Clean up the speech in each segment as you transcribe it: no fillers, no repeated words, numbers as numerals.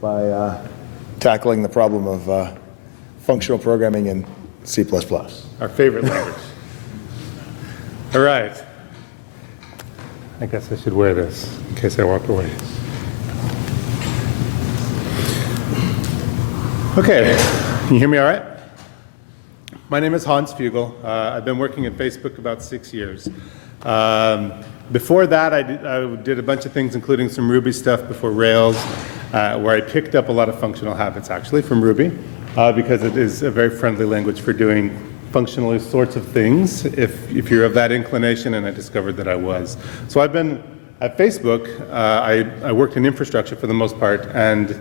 by tackling the problem of functional programming in C++. Our favorite language. All right. I guess I should wear this in case I walk away. Okay, can you hear me all right? My name is Hans Fugel. I've been working at Facebook about 6 years. Before that, I did a bunch of things, including some Ruby stuff before Rails, where I picked up a lot of functional habits, actually, from Ruby, because it is a very friendly language for doing functional sorts of things, if you're of that inclination, and I discovered that I was. So I've been at Facebook. I worked in infrastructure for the most part, and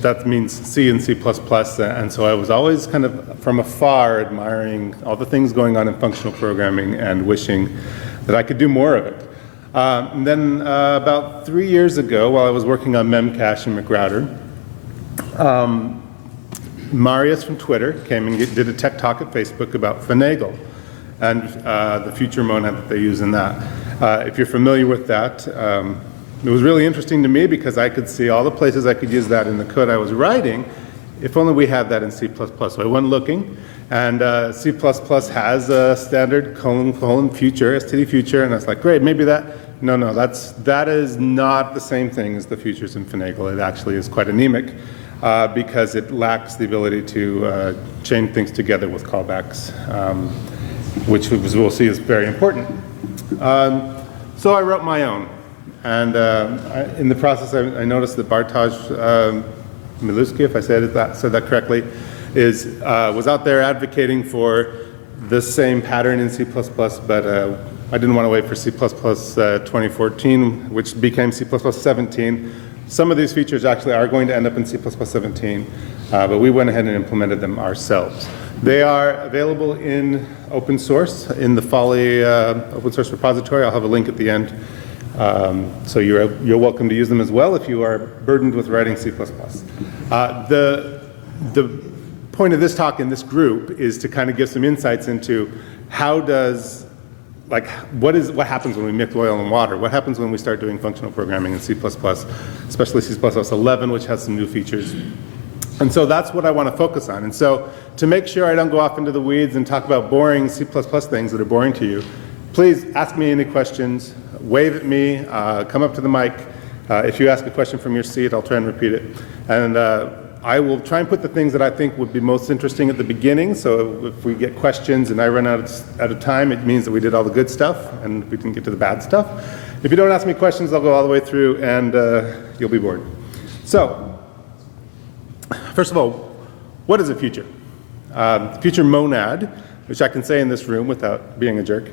that means C and C++, and so I was always kind of from afar admiring all the things going on in functional programming and wishing that I could do more of it. And then about 3 years ago, while I was working on Memcache and McRouter, Marius from Twitter came and did a tech talk at Facebook about finagle and the future monad that they use in that. If you're familiar with that, it was really interesting to me because I could see all the places I could use that in the code I was writing, if only we had that in C++. So I went looking, and C++ has a standard : future, std future, and I was like, great, maybe that. No, that is not the same thing as the futures in finagle. It actually is quite anemic because it lacks the ability to chain things together with callbacks, which we'll see is very important. So I wrote my own. And in the process, I noticed that Bartosz Miluski, if I said that correctly, was out there advocating for the same pattern in C++, but I didn't want to wait for C++ 2014, which became C++ 17. Some of these features actually are going to end up in C++ 17, but we went ahead and implemented them ourselves. They are available in open source in the Folly open source repository. I'll have a link at the end. So you're welcome to use them as well if you are burdened with writing C++. The point of this talk in this group is to kind of give some insights into how does, what happens when we mix oil and water? What happens when we start doing functional programming in C++, especially C++ 11, which has some new features. And so that's what I want to focus on. And so to make sure I don't go off into the weeds and talk about boring C++ things that are boring to you, please ask me any questions, wave at me, come up to the mic. If you ask a question from your seat, I'll try and repeat it. And I will try and put the things that I think would be most interesting at the beginning, so if we get questions and I run out of time, it means that we did all the good stuff and we didn't get to the bad stuff. If you don't ask me questions, I'll go all the way through and you'll be bored. So, first of all, what is a future? Future monad, which I can say in this room without being a jerk,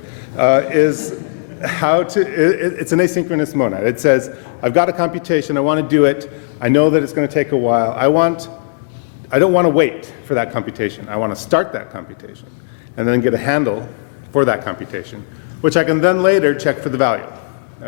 is it's an asynchronous monad. It says, I've got a computation, I want to do it, I know that it's going to take a while, I don't want to wait for that computation, I want to start that computation, and then get a handle for that computation, which I can then later check for the value.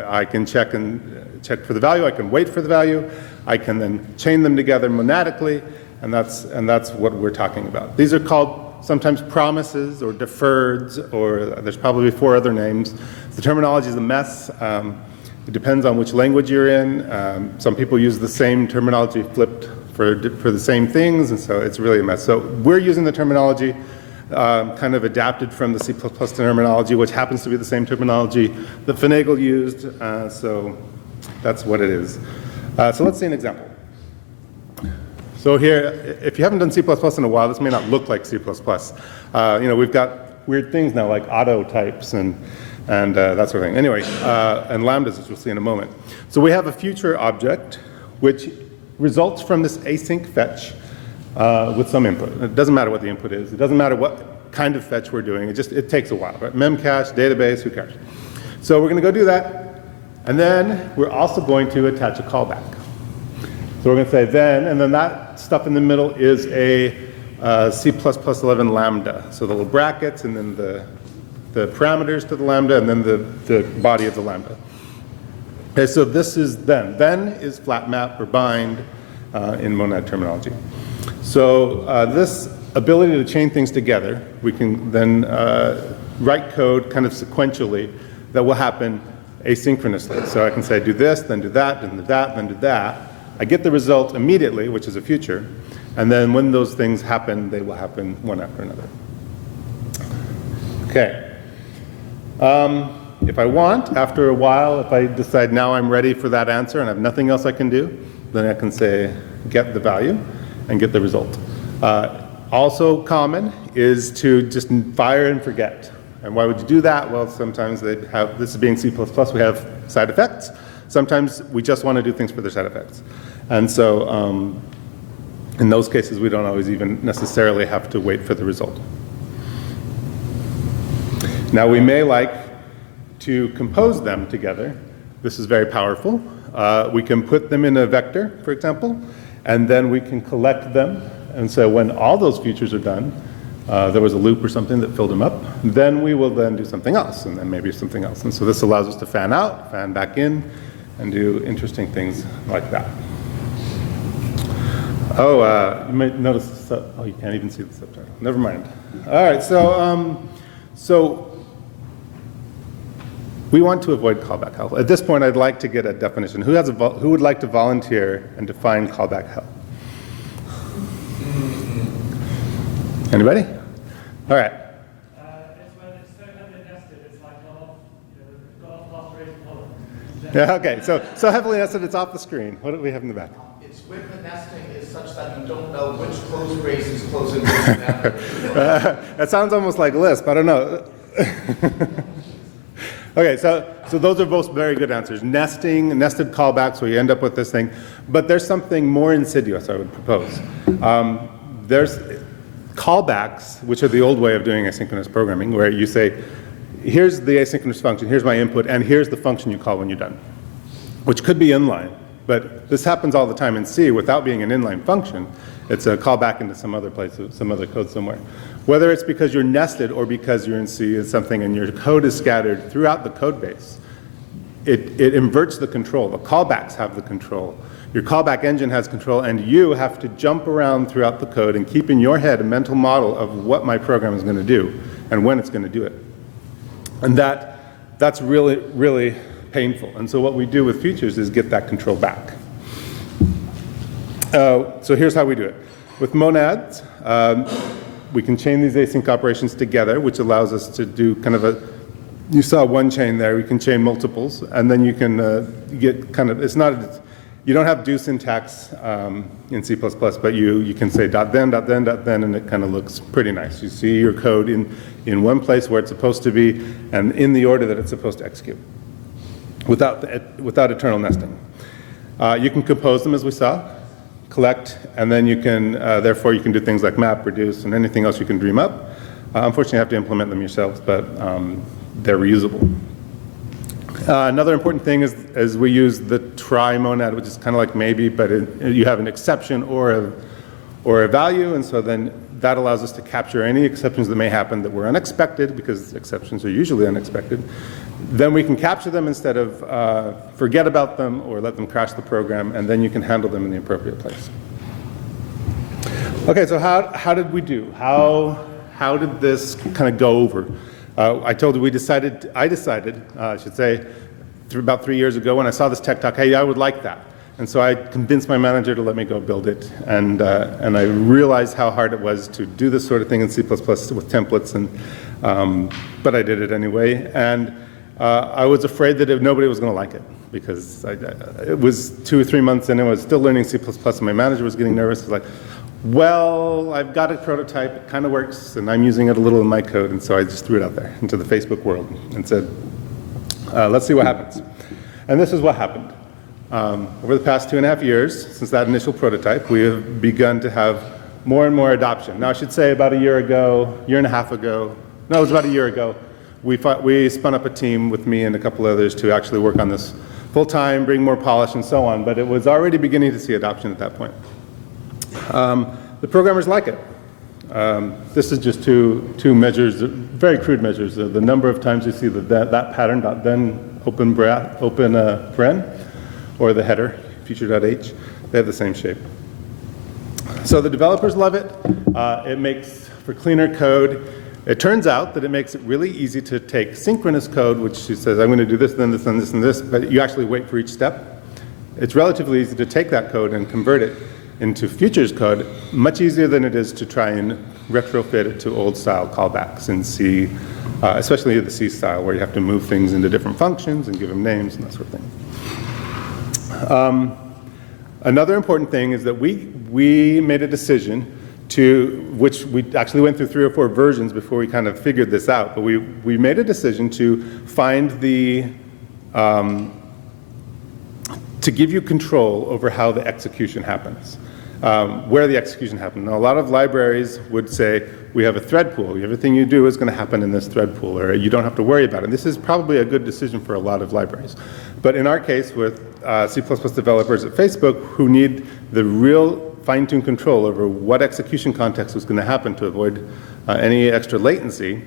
I can check for the value, I can wait for the value, I can then chain them together monadically, and that's what we're talking about. These are called sometimes promises or deferreds, or there's probably 4 other names. The terminology is a mess. It depends on which language you're in. Some people use the same terminology flipped for the same things, and so it's really a mess. So we're using the terminology kind of adapted from the C++ terminology, which happens to be the same terminology that finagle used, so that's what it is. So let's see an example. So here, if you haven't done C++ in a while, this may not look like C++. We've got weird things now like auto types and that sort of thing. Anyway, and lambdas, as we'll see in a moment. So we have a future object which results from this async fetch with some input. It doesn't matter what the input is. It doesn't matter what kind of fetch we're doing. It takes a while. Right? Memcache, database, who cares? So we're going to go do that. And then we're also going to attach a callback. So we're going to say then, and then that stuff in the middle is a C++ 11 lambda. So the little brackets, and then the parameters to the lambda, and then the body of the lambda. Okay, so this is then. Then is flat map or bind in monad terminology. So this ability to chain things together, we can then write code kind of sequentially that will happen asynchronously. So I can say do this, then do that, then do that, then do that. I get the result immediately, which is a future, and then when those things happen, they will happen one after another. Okay. If I want, after a while, if I decide now I'm ready for that answer and I have nothing else I can do, then I can say get the value and get the result. Also common is to just fire and forget. And why would you do that? Well, sometimes they have, this is being C++, we have side effects. Sometimes we just want to do things for their side effects. And so in those cases, we don't always even necessarily have to wait for the result. Now, we may like to compose them together. This is very powerful. We can put them in a vector, for example, and then we can collect them. And so when all those features are done, there was a loop or something that filled them up, then we will then do something else, and then maybe something else. And so this allows us to fan out, fan back in, and do interesting things like that. Oh, you might notice, oh, you can't even see the subtitle. Never mind. All right, so we want to avoid callback hell. At this point, I'd like to get a definition. Who would like to volunteer and define callback hell? Anybody? All right. It's when it's so heavily nested, it's like got off last race column. Yeah, okay, so heavily nested, it's off the screen. What do we have in the back? It's when the nesting is such that you don't know which closed brace is closing the That sounds almost like Lisp, I don't know. Okay, so those are both very good answers. Nesting, nested callbacks, where you end up with this thing. But there's something more insidious I would propose. There's callbacks, which are the old way of doing asynchronous programming, where you say, here's the asynchronous function, here's my input, and here's the function you call when you're done, which could be inline. But this happens all the time in C without being an inline function. It's a callback into some other place, some other code somewhere. Whether it's because you're nested or because you're in C and something and your code is scattered throughout the code base, it inverts the control. The callbacks have the control. Your callback engine has control, and you have to jump around throughout the code and keep in your head a mental model of what my program is going to do and when it's going to do it. And that's really, really painful. And so what we do with features is get that control back. So here's how we do it. With monads, we can chain these async operations together, which allows us to do kind of a, you saw one chain there, we can chain multiples, and then you can get kind of, it's not, you don't have do syntax in C++, but you can say .then, and it kind of looks pretty nice. You see your code in one place where it's supposed to be, and in the order that it's supposed to execute, without eternal nesting. You can compose them, as we saw, collect, and then you can, therefore you can do things like map, reduce, and anything else you can dream up. Unfortunately, you have to implement them yourselves, but they're reusable. Another important thing is we use the try monad, which is kind of like maybe, but you have an exception or a value, and so then that allows us to capture any exceptions that may happen that were unexpected, because exceptions are usually unexpected. Then we can capture them instead of forget about them or let them crash the program, and then you can handle them in the appropriate place. Okay, so how did we do? How did this kind of go over? I told you I decided, I should say, about 3 years ago when I saw this tech talk, hey, I would like that. And so I convinced my manager to let me go build it. And I realized how hard it was to do this sort of thing in C++ with templates, but I did it anyway. And I was afraid that nobody was going to like it, because it was 2 or 3 months in, and I was still learning C++, and my manager was getting nervous. He was like, well, I've got a prototype, it kind of works, and I'm using it a little in my code, and so I just threw it out there into the Facebook world and said, let's see what happens. And this is what happened. Over the past 2.5 years, since that initial prototype, we have begun to have more and more adoption. Now, I should say about a year ago, year and a half ago, no, it was about a year ago, we spun up a team with me and a couple others to actually work on this full-time, bring more polish and so on, but it was already beginning to see adoption at that point. The programmers like it. This is just two measures, very crude measures. The number of times you see that pattern, .then open paren, or the header, future.h, they have the same shape. So the developers love it. It makes for cleaner code. It turns out that it makes it really easy to take synchronous code, which says, I'm going to do this, then this, and this, and this, but you actually wait for each step. it's relatively easy to take that code and convert it into futures code, much easier than it is to try and retrofit it to old style callbacks in C, especially the C style, where you have to move things into different functions and give them names and that sort of thing. Another important thing is that we made a decision which we actually went through 3 or 4 versions before we kind of figured this out, but we made a decision to find to give you control over how the execution happens, where the execution happens. Now, a lot of libraries would say, we have a thread pool. Everything you do is going to happen in this thread pool, or you don't have to worry about it. This is probably a good decision for a lot of libraries. But in our case, with C++ developers at Facebook who need the real fine-tuned control over what execution context was going to happen to avoid any extra latency,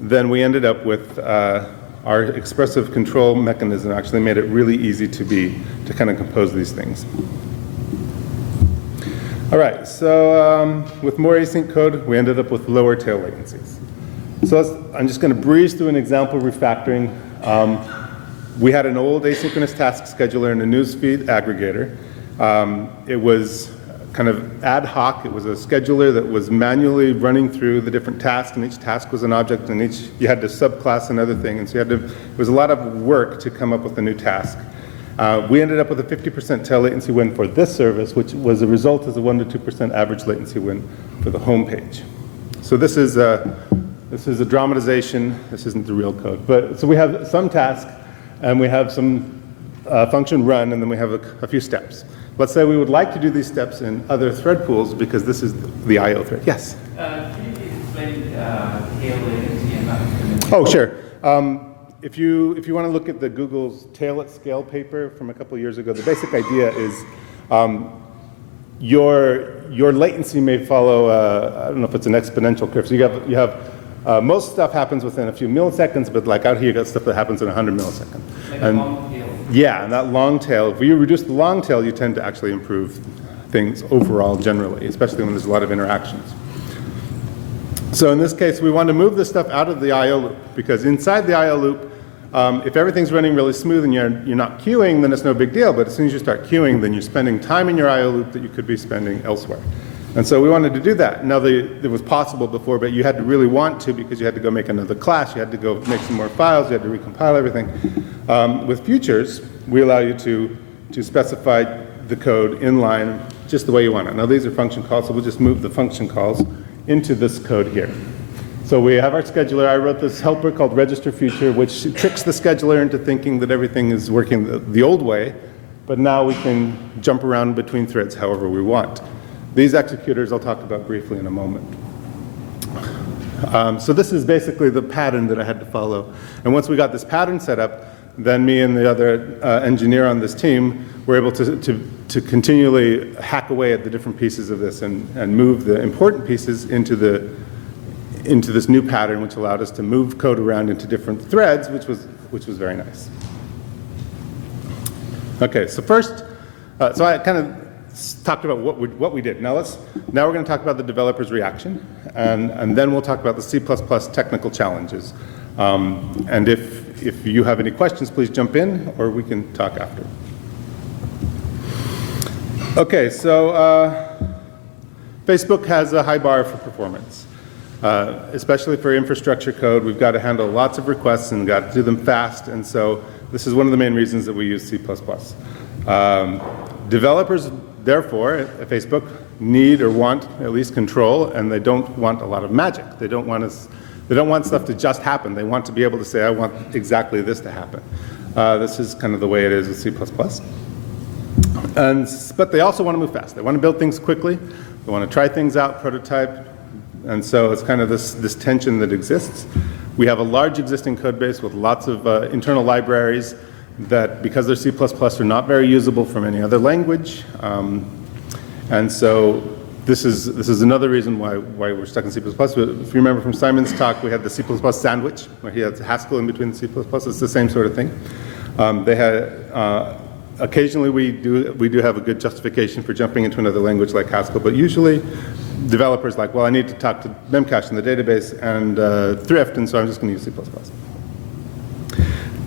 then we ended up with our expressive control mechanism actually made it really easy to kind of compose these things. All right, so with more async code, we ended up with lower tail latencies. So I'm just going to breeze through an example of refactoring. We had an old asynchronous task scheduler and a newsfeed aggregator. It was kind of ad hoc. It was a scheduler that was manually running through the different tasks, and each task was an object, and you had to subclass another thing, and so it was a lot of work to come up with a new task. We ended up with a 50% tail latency win for this service, which was a result as a 1 to 2% average latency win for the home page. So this is a dramatization. This isn't the real code. But so we have some task, and we have some function run, and then we have a few steps. Let's say we would like to do these steps in other thread pools because this is the I/O thread. Yes? Can you explain tail latency and not? Oh, sure. If you want to look at the Google's Tail at Scale paper from a couple of years ago, the basic idea is your latency may follow, I don't know if it's an exponential curve. So you have most stuff happens within a few milliseconds, but like out here you got stuff that happens in 100 milliseconds. Like a long tail. Yeah, and that long tail, if you reduce the long tail, you tend to actually improve things overall generally, especially when there's a lot of interactions. So in this case, we want to move this stuff out of the I/O loop, because inside the I/O loop, if everything's running really smooth and you're not queuing, then it's no big deal. But as soon as you start queuing, then you're spending time in your I/O loop that you could be spending elsewhere. And so we wanted to do that. Now, it was possible before, but you had to really want to, because you had to go make another class, you had to go make some more files, you had to recompile everything. With futures, we allow you to specify the code in line just the way you want it. Now, these are function calls, so we'll just move the function calls into this code here. So we have our scheduler. I wrote this helper called register future, which tricks the scheduler into thinking that everything is working the old way, but now we can jump around between threads however we want. These executors I'll talk about briefly in a moment. So this is basically the pattern that I had to follow. And once we got this pattern set up, then me and the other engineer on this team were able to continually hack away at the different pieces of this and move the important pieces into this new pattern, which allowed us to move code around into different threads, which was very nice. Okay, so first, so I kind of talked about what we did. Now we're going to talk about the developer's reaction, and then we'll talk about the C++ technical challenges. And if you have any questions, please jump in, or we can talk after. Okay, so Facebook has a high bar for performance, especially for infrastructure code. We've got to handle lots of requests and got to do them fast, and so this is one of the main reasons that we use C++. Developers, therefore, at Facebook, need or want at least control, and they don't want a lot of magic. They don't want stuff to just happen. They want to be able to say, I want exactly this to happen. This is kind of the way it is with C++. But they also want to move fast. They want to build things quickly. They want to try things out, prototype. And so it's kind of this tension that exists. We have a large existing code base with lots of internal libraries that, because they're C++, are not very usable from any other language. And so this is another reason why we're stuck in C++. But if you remember from Simon's talk, we had the C++ sandwich, where he had Haskell in between the C++. It's the same sort of thing. They had occasionally we do have a good justification for jumping into another language like Haskell, but usually developers like, well, I need to talk to memcache in the database and thrift, and so I'm just going to use C++.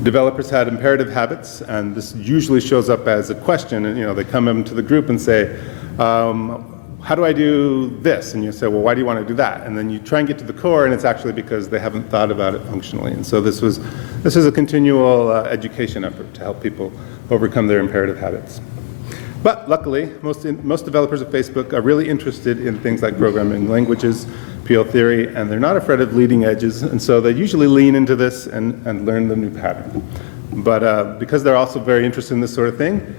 Developers had imperative habits, and this usually shows up as a question, and they come into the group and say, how do I do this? And you say, well, why do you want to do that? And then you try and get to the core, and it's actually because they haven't thought about it functionally. And so this is a continual education effort to help people overcome their imperative habits. But luckily, most developers of Facebook are really interested in things like programming languages, PL theory, and they're not afraid of leading edges, and so they usually lean into this and learn the new pattern. But because they're also very interested in this sort of thing,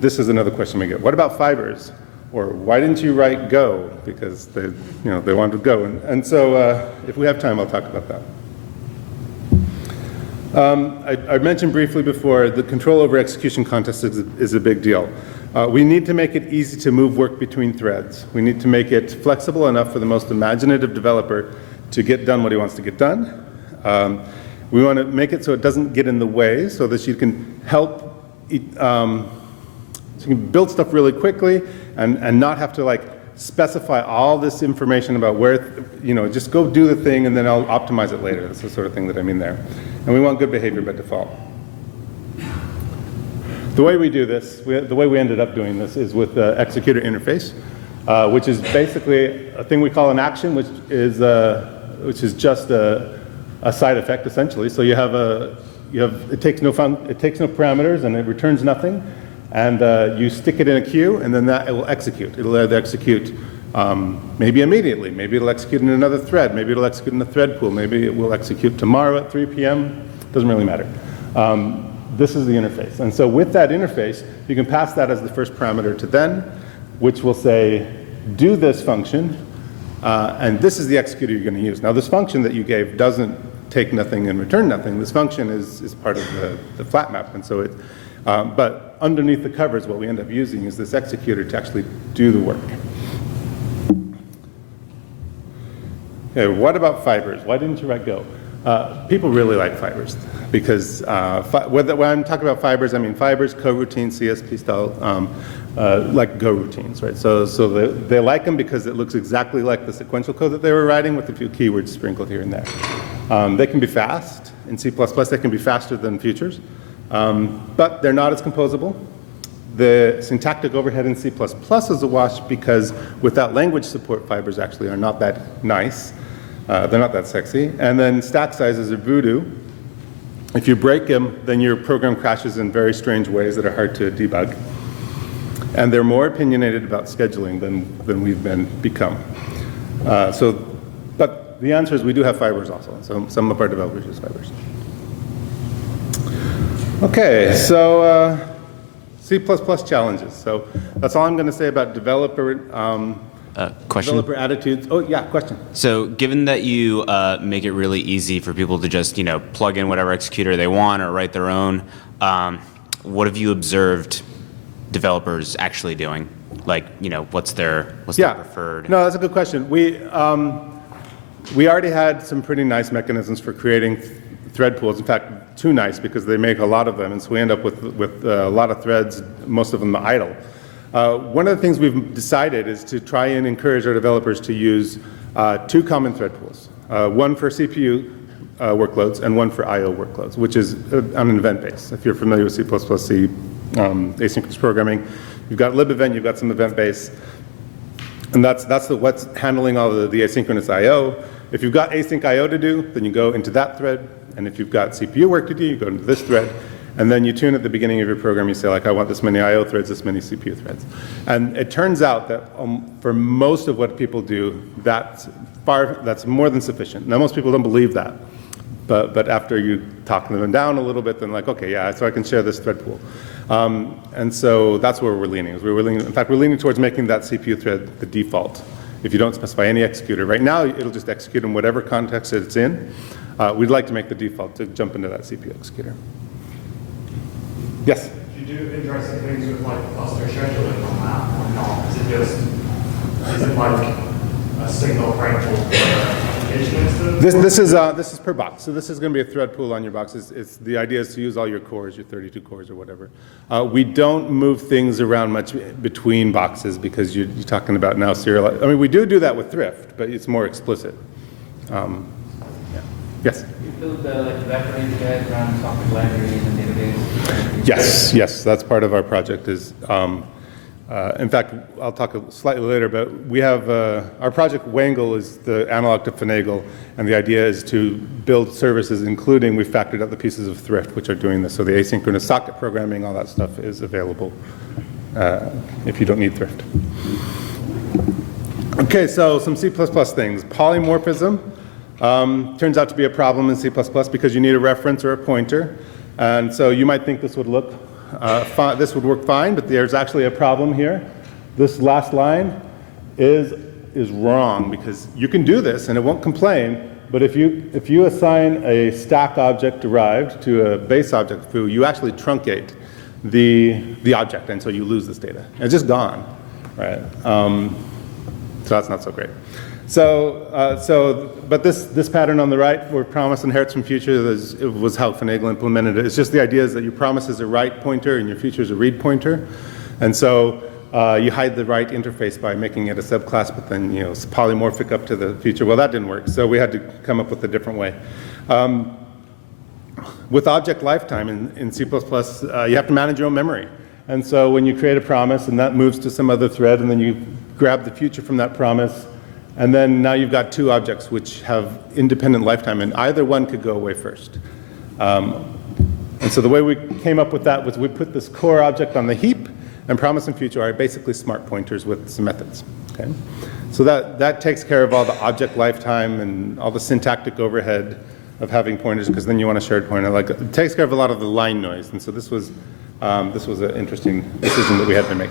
this is another question we get. What about fibers? Or why didn't you write Go? Because they wanted Go. And so if we have time, I'll talk about that. I mentioned briefly before, the control over execution context is a big deal. We need to make it easy to move work between threads. We need to make it flexible enough for the most imaginative developer to get done what he wants to get done. We want to make it so it doesn't get in the way, so that you can help, so you can build stuff really quickly and not have to specify all this information about where, just go do the thing and then I'll optimize it later. That's the sort of thing that I mean there. And we want good behavior by default. The way we do this, the way we ended up doing this is with the executor interface, which is basically a thing we call an action, which is just a side effect essentially. So it takes no parameters and it returns nothing, and you stick it in a queue, and then it will execute. It'll either execute maybe immediately, maybe it'll execute in another thread, maybe it'll execute in a thread pool, maybe it will execute tomorrow at 3 p.m. Doesn't really matter. This is the interface. And so with that interface, you can pass that as the first parameter to then, which will say, do this function, and this is the executor you're going to use. Now, this function that you gave doesn't take nothing and return nothing. This function is part of the flat map. And so but underneath the covers, what we end up using is this executor to actually do the work. Okay, what about fibers? Why didn't you write Go? People really like fibers because when I'm talking about fibers, I mean fibers, coroutines, CSP style, like Go routines, right? So they like them because it looks exactly like the sequential code that they were writing with a few keywords sprinkled here and there. They can be fast. In C++, they can be faster than futures, but they're not as composable. The syntactic overhead in C++ is a wash because without language support, fibers actually are not that nice. They're not that sexy. And then stack sizes are voodoo. If you break them, then your program crashes in very strange ways that are hard to debug. And they're more opinionated about scheduling than we've become. But the answer is we do have fibers also. So some of our developers use fibers. Okay, so C++ challenges. So that's all I'm going to say about developer Question? developer attitudes. Oh, yeah, question. So given that you make it really easy for people to just, plug in whatever executor they want or write their own, what have you observed developers actually doing? Like, what's their preferred? No, that's a good question. We already had some pretty nice mechanisms for creating thread pools. In fact, too nice because they make a lot of them, and so we end up with a lot of threads, most of them idle. One of the things we've decided is to try and encourage our developers to use two common thread pools, one for CPU workloads and one for I/O workloads, which is on an event base. If you're familiar with C++, C, asynchronous programming, you've got libevent, you've got some event base, and that's what's handling all the asynchronous I/O. If you've got async I/O to do, then you go into that thread, and if you've got CPU work to do, you go into this thread. And then you tune at the beginning of your program, you say, I want this many I/O threads, this many CPU threads. And it turns out that for most of what people do, that's more than sufficient. Now, most people don't believe that. But after you talk them down a little bit, then okay, yeah, so I can share this thread pool. And so that's where we're leaning. In fact, we're leaning towards making that CPU thread the default. If you don't specify any executor. Right now, it'll just execute in whatever context it's in. We'd like to make the default to jump into that CPU executor. Yes? Do you do interesting things with cluster scheduling on that or not? Is it like a single frame pool application instance? This is per box. So this is going to be a thread pool on your box. The idea is to use all your cores, your 32 cores or whatever. We don't move things around much between boxes because you're talking about now serial. I mean, we do that with thrift, but it's more explicit. Yeah. Yes. You build like vector APIs around software libraries and database. Yes, that's part of our project. In fact, I'll talk slightly later, but we have our project Wangle is the analog to Finagle, and the idea is to build services, including we've factored out the pieces of Thrift, which are doing this. So the asynchronous socket programming, all that stuff is available if you don't need Thrift. Okay, so some C++ things. Polymorphism turns out to be a problem in C++ because you need a reference or a pointer. And so you might think this would look this would work fine, but there's actually a problem here. This last line is wrong because you can do this and it won't complain, but if you assign a stack object derived to a base object foo, you actually truncate the object, and so you lose this data. It's just gone, right? So that's not so great. But this pattern on the right, where promise inherits from future, it was how Finagle implemented it. It's just the idea is that your promise is a write pointer and your future is a read pointer. And so you hide the write interface by making it a subclass, but then it's polymorphic up to the future. Well, that didn't work, so we had to come up with a different way. With object lifetime in C++, you have to manage your own memory. And so when you create a promise and that moves to some other thread, and then you grab the future from that promise, and then now you've got two objects which have independent lifetime, and either one could go away first. And so the way we came up with that was we put this core object on the heap, and promise and future are basically smart pointers with some methods. Okay? So that takes care of all the object lifetime and all the syntactic overhead of having pointers, because then you want a shared pointer. It takes care of a lot of the line noise, and so this was an interesting decision that we had to make.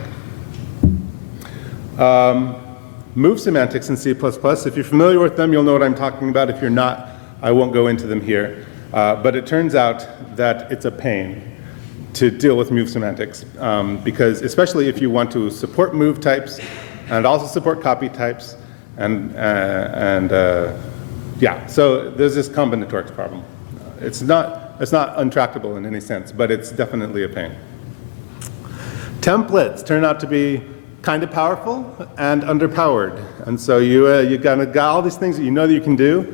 Move semantics in C++. If you're familiar with them, you'll know what I'm talking about. If you're not, I won't go into them here. But it turns out that it's a pain to deal with move semantics, because especially if you want to support move types and also support copy types, yeah, so there's this combinatorics problem. It's not untractable in any sense, but it's definitely a pain. Templates turn out to be kind of powerful and underpowered, and so you got all these things that you know that you can do,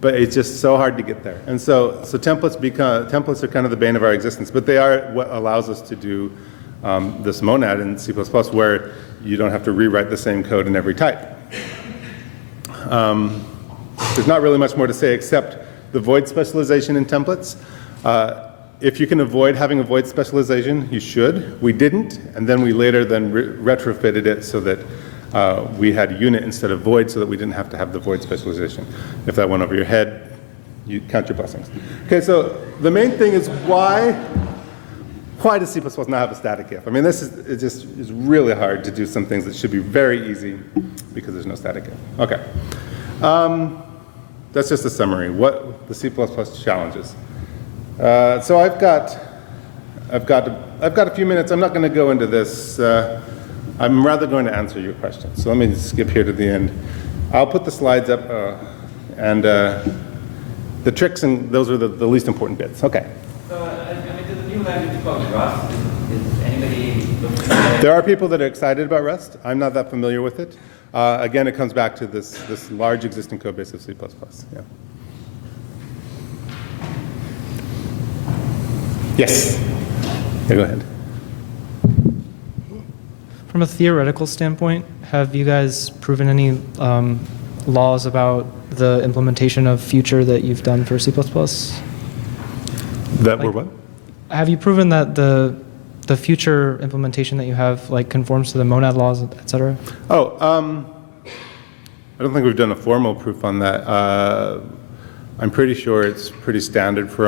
but it's just so hard to get there. And so templates are kind of the bane of our existence, but they are what allows us to do this monad in C++, where you don't have to rewrite the same code in every type. There's not really much more to say except the void specialization in templates. If you can avoid having a void specialization, you should. We didn't, and then we later retrofitted it so that we had unit instead of void, so that we didn't have to have the void specialization. If that went over your head, you count your blessings. Okay, so the main thing is why does C++ not have a static if? I mean, it just is really hard to do some things that should be very easy because there's no static if. Okay. That's just a summary. What the C++ challenges. So I've got a few minutes. I'm not going to go into this. I'm rather going to answer your questions. So let me skip here to the end. I'll put the slides up, and the tricks, and those are the least important bits. Okay. So, there's a new language called Rust. Is anybody looking at it? There are people that are excited about Rust. I'm not that familiar with it. Again, it comes back to this large existing code base of C++. Yeah. Yes. Yeah, go ahead. From a theoretical standpoint, have you guys proven any laws about the implementation of future that you've done for C++? That were what? Have you proven that the future implementation that you have conforms to the monad laws, et cetera? Oh, I don't think we've done a formal proof on that. I'm pretty sure it's pretty standard for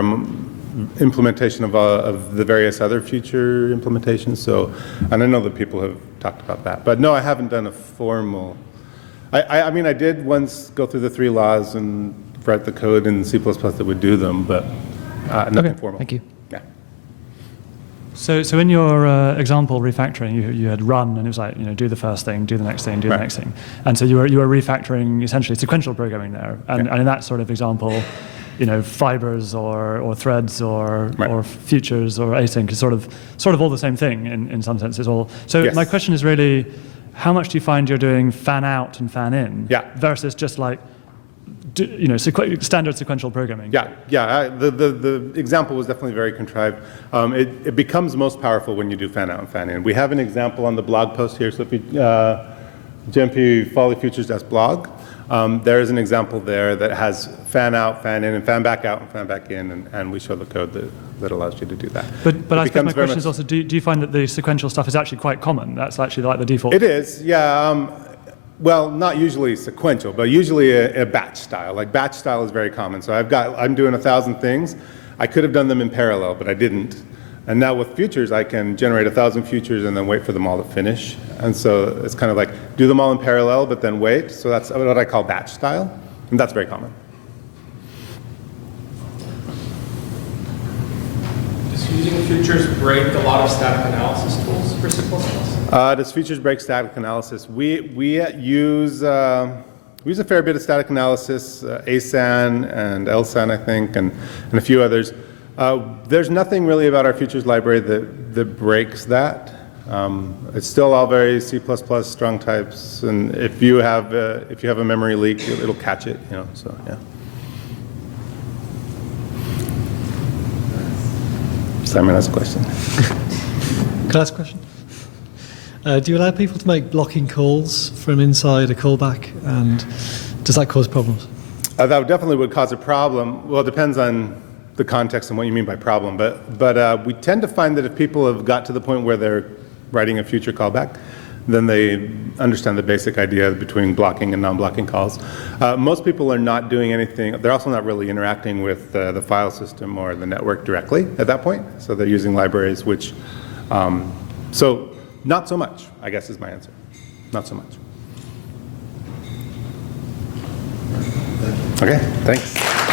implementation of the various other future implementations. So, and I know that people have talked about that, but no, I haven't done a formal. I mean, I did once go through the 3 laws and write the code in C++ that would do them, but nothing formal. Thank you. Yeah. So in your example refactoring, you had run, and it was like, do the first thing, do the next thing, do the next thing, and so you were refactoring essentially sequential programming there, and in that sort of example, fibers or threads or futures or async is sort of all the same thing in some sense. It's all. So yes. My question is really, how much do you find you're doing fan out and fan in versus just standard sequential programming. Yeah. The example was definitely very contrived. It becomes most powerful when you do fan out and fan in. We have an example on the blog post here. So if you GMP Folly Futures blog, there is an example there that has fan out, fan in, and fan back out and fan back in, and we show the code that allows you to do that. But I suppose my question is also, do you find that the sequential stuff is actually quite common? That's actually like the default? It is, yeah. Well, not usually sequential, but usually a batch style. Like batch style is very common. So I'm doing 1,000 things. I could have done them in parallel, but I didn't. And now with futures, I can generate 1,000 futures and then wait for them all to finish. And so it's kind of like do them all in parallel, but then wait. So that's what I call batch style, and that's very common. Does using futures break a lot of static analysis tools for C++? Does futures break static analysis? We use a fair bit of static analysis, ASAN and LSAN, I think, and a few others. There's nothing really about our futures library that breaks that. It's still all very C++ strong types, and if you have a memory leak, it'll catch it. So yeah. Simon has a question. Can I ask a question? Do you allow people to make blocking calls from inside a callback, and does that cause problems? That definitely would cause a problem. Well, it depends on the context and what you mean by problem, but we tend to find that if people have got to the point where they're writing a future callback, then they understand the basic idea between blocking and non-blocking calls. Most people are not doing anything. They're also not really interacting with the file system or the network directly at that point, so they're using libraries which, so not so much, I guess is my answer. Not so much. Okay, thanks.